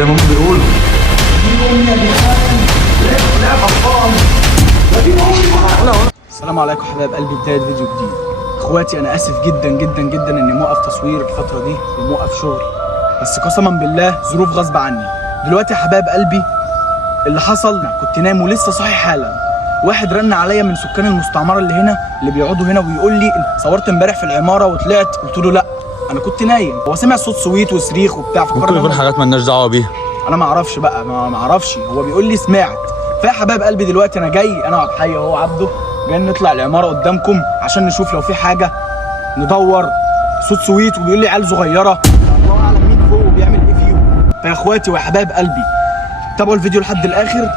زي ما هم بيقولوا. السلام عليكم حبايب قلبي، بداية فيديو جديد. اخواتي انا اسف جدا جدا جدا اني موقف تصوير الفترة دي وموقف شغل، بس قسما بالله ظروف غصب عني. دلوقتي يا حبايب قلبي اللي حصل، كنت نايم ولسه صاحي حالا. واحد رن عليا من سكان المستعمرة اللي هنا اللي بيقعدوا هنا ويقول لي انت صورت امبارح في العمارة وطلعت. قلت له لا انا كنت نايم. هو سمع صوت صويت وصريخ وبتاع، ممكن يكون حاجات مالناش دعوة بيها. انا ما اعرفش بقى، ما اعرفش. هو بيقول لي سمعت. فيا حبايب قلبي دلوقتي انا جاي، انا وعبد الحي اهو عبده جايين نطلع العماره قدامكم عشان نشوف لو في حاجه، ندور. صوت سويت وبيقول لي عيال صغيره، الله اعلم مين فوق وبيعمل ايه فيهم. فيا اخواتي ويا حبايب قلبي تابعوا الفيديو لحد الاخر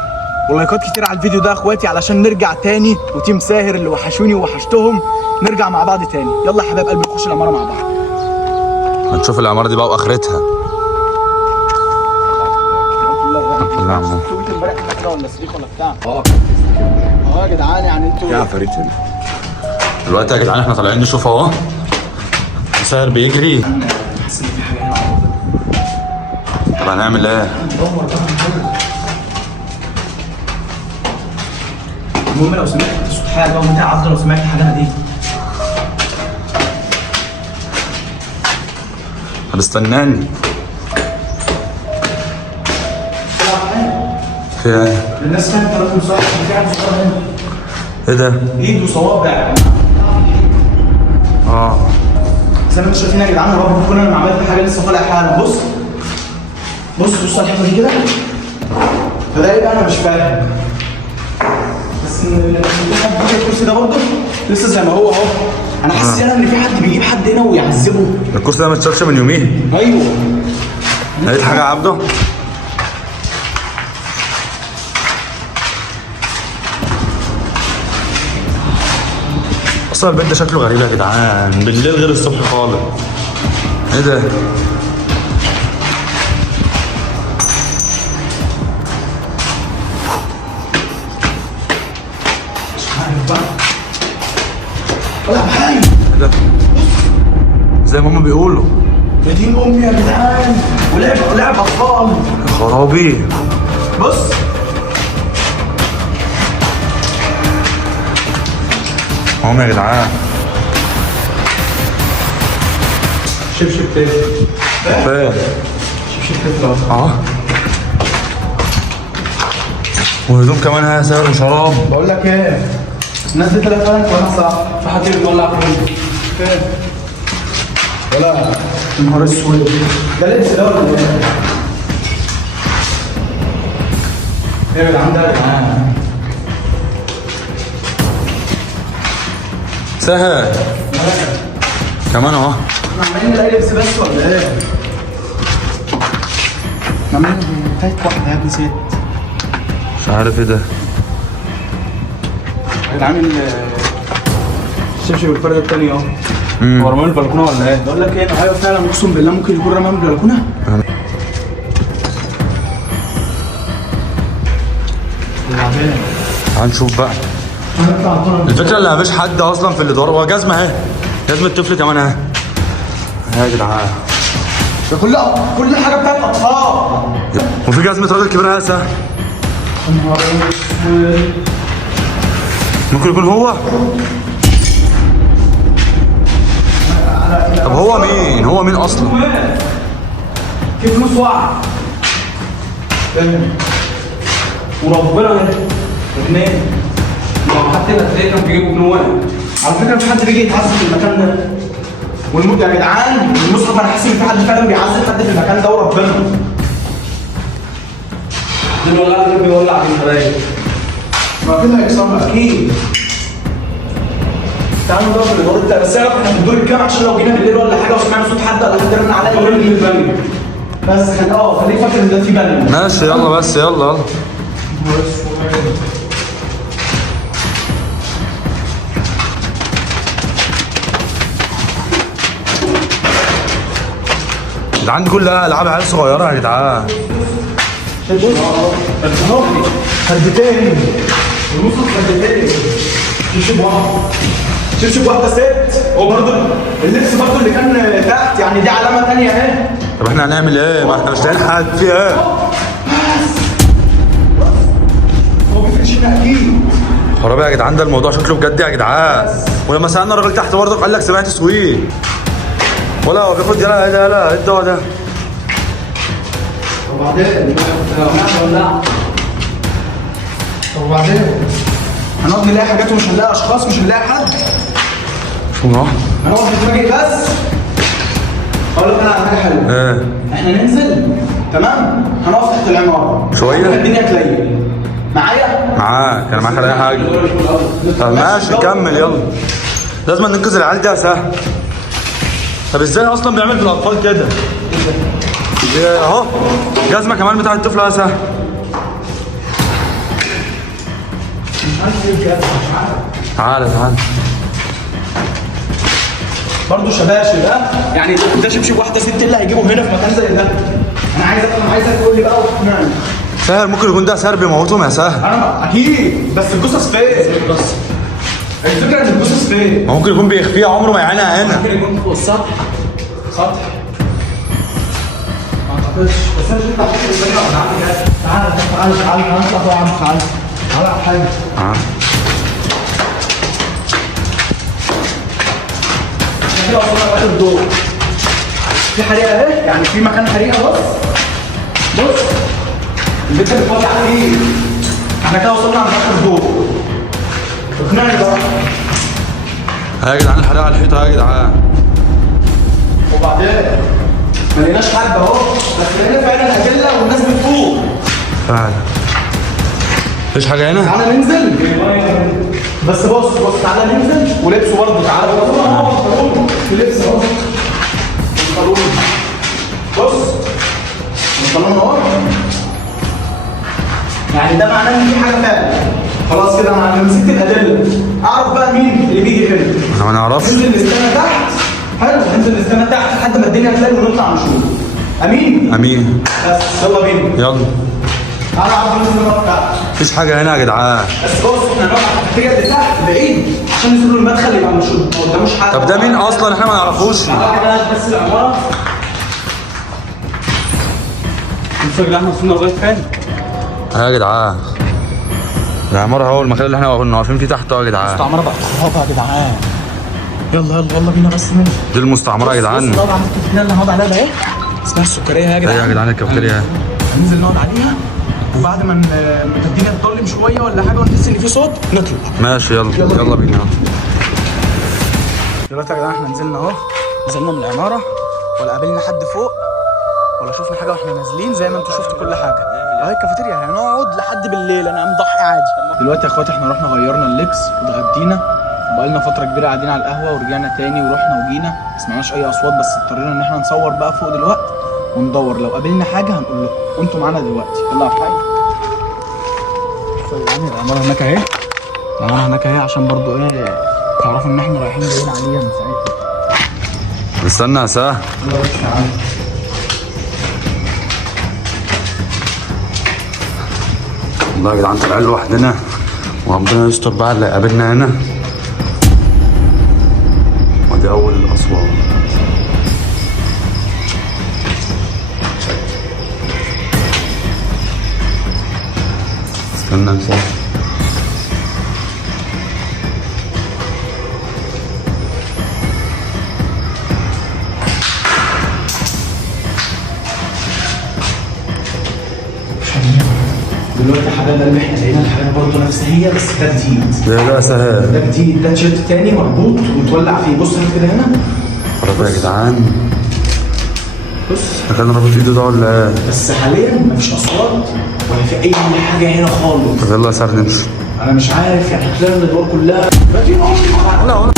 ولايكات كتير على الفيديو ده يا اخواتي، علشان نرجع تاني وتيم ساهر اللي وحشوني ووحشتهم نرجع مع بعض تاني. يلا يا حبايب قلبي نخش العماره مع بعض. هنشوف العماره دي بقى واخرتها. لا صوت امبارح كده ولا صريخ ولا بتاع؟ يا جدعان يعني انتوا يا فريد دلوقتي يا جدعان احنا طالعين نشوف اهو ساهر بيجري. طب هنعمل ايه؟ المهم لو سمعت صوت حاجه وانت يا عبد، لو سمعت حاجه دي هتستناني. في ايه؟ الناس كانت ثلاث مصاحب في عيال صغيره هنا. ايه ده؟ ايد وصوابع. زي ما انتم شايفين يا جدعان، هو بكون انا ما عملت حاجه لسه طالع حالا. بص بص على الحته دي كده، فده ايه بقى؟ انا مش فاهم. بس ان الكرسي ده برضه لسه زي ما هو اهو. انا حاسس ان في حد بيجيب حد هنا ويعذبه. الكرسي ده ما اتشالش من يومين. ايوه. لقيت حاجه يا عبده؟ اصلا البيت ده شكله غريب يا جدعان، بالليل غير الصبح خالص. ايه ده؟ مش عارف بقى. طلع بحاجه. ايه ده؟ زي ما هم بيقولوا. يا دين امي يا جدعان، ولعب اطفال. يا خرابي. بص هم يا جدعان. شبشب طفل. فين؟ شبشب طفل اهو. وهدوم كمان ها سعر وشراب. بقول لك ايه، الناس دي طلعت فعلا كويسه صح؟ في حد بيولع كله. فين؟ ولا يا نهار اسود، ده لبس ده ولا ايه؟ ايه يا جدعان ده يا جدعان؟ سهل كمان اهو. احنا عمالين نلاقي لبس بس ولا ايه؟ احنا عمالين تايت واحده يا ابني ست. مش عارف ايه ده. يا جدعان الشبشب والفرد التاني اهو. هو رمى البلكونه ولا ايه؟ بقول لك ايه، ايوه فعلا اقسم بالله ممكن يكون رمى من البلكونه. تعال نشوف بقى. الفكره اللي مفيش حد اصلا في الاداره. هو جزمه اهي، جزمه طفل كمان اهي. يا جدعان ده كل حاجه بتاعت اطفال. وفي جزمه راجل كبير هسه. يا نهار اسود، ممكن يكون هو. طب هو مين؟ هو مين اصلا؟ في فلوس واقعه وربنا اثنين. لو حد هنا تلاقيه كان بيجيبوا جنيه واحد. على فكره في حد بيجي يتعذب في المكان ده. يا جدعان المصحف انا حاسس ان في حد فعلا بيعذب حد في المكان ده وربنا. ده الولع اللي بيولع في الحرايق. ما كده هيكسرنا اكيد. تعالوا نضرب في الدور ده، بس اعرف احنا في الدور الكام عشان لو جينا بالليل ولا حاجه وسمعنا صوت حد ولا حد رن عليا يقول لي البني. بس خليك فاكر ان ده في بني. ماشي يلا بس يلا. جدعان دي كلها العاب عيال صغيره يا جدعان. فردتين المصحف، فردتين شبشب واحده ست. هو برضه اللبس برضه اللي كان تحت، يعني دي علامه ثانيه اهي. طب احنا هنعمل ايه؟ ما احنا مش لاقيين حد في ايه؟ هو بيفرشنا اكيد. خرابي يا جدعان، ده الموضوع شكله بجد يا جدعان. ولما سالنا الراجل تحت برضه قال لك سمعت سويت. ولا هو بياخد يلا ايه الدواء ده؟ وبعدين هنقعد نلاقي حاجات ومش هنلاقي اشخاص، مش هنلاقي حد. شو ده؟ هنقعد نتفاجئ بس. اقول لك انا على حاجه حلوه. ايه؟ احنا ننزل تمام، هنقف تحت العماره شوية؟ الدنيا تليل. معايا؟ معاك، انا معاك على اي حاجه. طب ماشي كمل يلا. لازم ننقذ العيال دي يا سهل. طب ازاي اصلا بيعمل في الاطفال كده؟ اهو جزمه كمان بتاعت الطفل يا سهل. مش عارف ايه بجد، مش عارف. تعالى برضه شباشب يعني ده شبشب واحده ست اللي هيجيبه هنا في مكان زي ده. انا عايز افهم، عايزك تقول لي بقى وتقنعني. سهل ممكن يكون ده سهل بيموتهم يا سهل. انا اكيد، بس الجثث فين؟ بس الفكره ان الجثث فين؟ ممكن يكون بيخفيها عمره ما يعينها هنا. ممكن يكون فوق السطح. سطح ما اعتقدش، بس انا شفت على فكره. تعالى هنطلع فوق يا عم. تعالى على حاجه. احنا كده وصلنا لاخر الدور. في حريقه اهي، يعني في مكان حريقه. بص البيت اللي فاضي عليه. احنا كده وصلنا عند اخر الدور. اقنعني بقى. يا جدعان الحريقه على الحيطه يا جدعان. وبعدين ما لقيناش حد اهو، بس لقينا فعلا الادله والناس بتفوق. فعلا مفيش حاجه هنا. تعالى ننزل. بس بص تعالى ننزل ولبسه برضه. تعالى في لبس اهو. البنطلون بص، البنطلون اهو. يعني ده معناه ان في حاجه فعلا. خلاص كده انا مسكت الادله. اعرف بقى مين اللي بيجي هنا. احنا ما نعرفش. ننزل نستنى تحت. حلو، ننزل نستنى تحت لحد ما الدنيا تلاقي ونطلع نشوف. امين. بس يلا بينا. يلا. تعالى يا عبد ننزل نقف تحت. مفيش حاجه هنا يا جدعان. بس بص احنا نقف الاتجاه اللي تحت بعيد عشان ننزل المدخل يبقى مش ما قداموش حد. طب ده مين اصلا؟ احنا ما نعرفوش. تعالى كده بس العماره. الفجر احنا وصلنا لغايه فين؟ يا جدعان العمارة اهو، المكان اللي احنا كنا واقفين فيه تحت اهو يا جدعان. العماره بقت خرابه يا جدعان. يلا بينا بس ننزل. دي المستعمرة يا جدعان. بص طبعا الكافيتيريا اللي هنقعد عليها ده ايه؟ اسمها السكريه يا جدعان. ايه يا جدعان الكافيتيريا؟ هننزل نقعد عليها وبعد ما الدنيا تضلم شويه ولا حاجه ونحس ان في صوت نطلع. ماشي يلا بينا. دلوقتي يا جدعان احنا نزلنا اهو، نزلنا من العماره ولا قابلنا حد فوق ولا شفنا حاجه واحنا نازلين. زي ما انتوا شفتوا كل حاجه اهي الكافيتيريا. هنقعد لحد بالليل، انا مضحي عادي. دلوقتي يا اخواتي احنا رحنا غيرنا اللبس واتغدينا وبقالنا فتره كبيره قاعدين على القهوه، ورجعنا تاني ورحنا وجينا ما سمعناش اي اصوات، بس اضطرينا ان احنا نصور بقى فوق دلوقتي وندور. لو قابلنا حاجه هنقول لكم وانتوا معانا دلوقتي. يلا يا حاج. العماره هناك اهي، العماره هناك اهي عشان برضو ايه تعرفوا ان احنا رايحين جايين عليها من ساعتها. استنى يا سهل. يلا بس تعالى. والله يا جدعان طالعين لوحدنا وربنا يستر بقى اللي قابلنا هنا. ودي اول الاصوات. استنى يا سهل. دلوقتي حاجه ده اللي احنا لقينا الحاجه برضه نفس هي، بس ده جديد. ده سهل. ده جديد، ده تيشيرت تاني مربوط ومتولع فيه. بص هنا كده هنا. خرابي يا جدعان. بص ده كان رابط ايده ده ولا ايه؟ بس حاليا مفيش اصوات ولا في اي حاجه هنا خالص. طب يلا يا سهل نمشي. انا مش عارف يعني طلعنا الادوار كلها. لا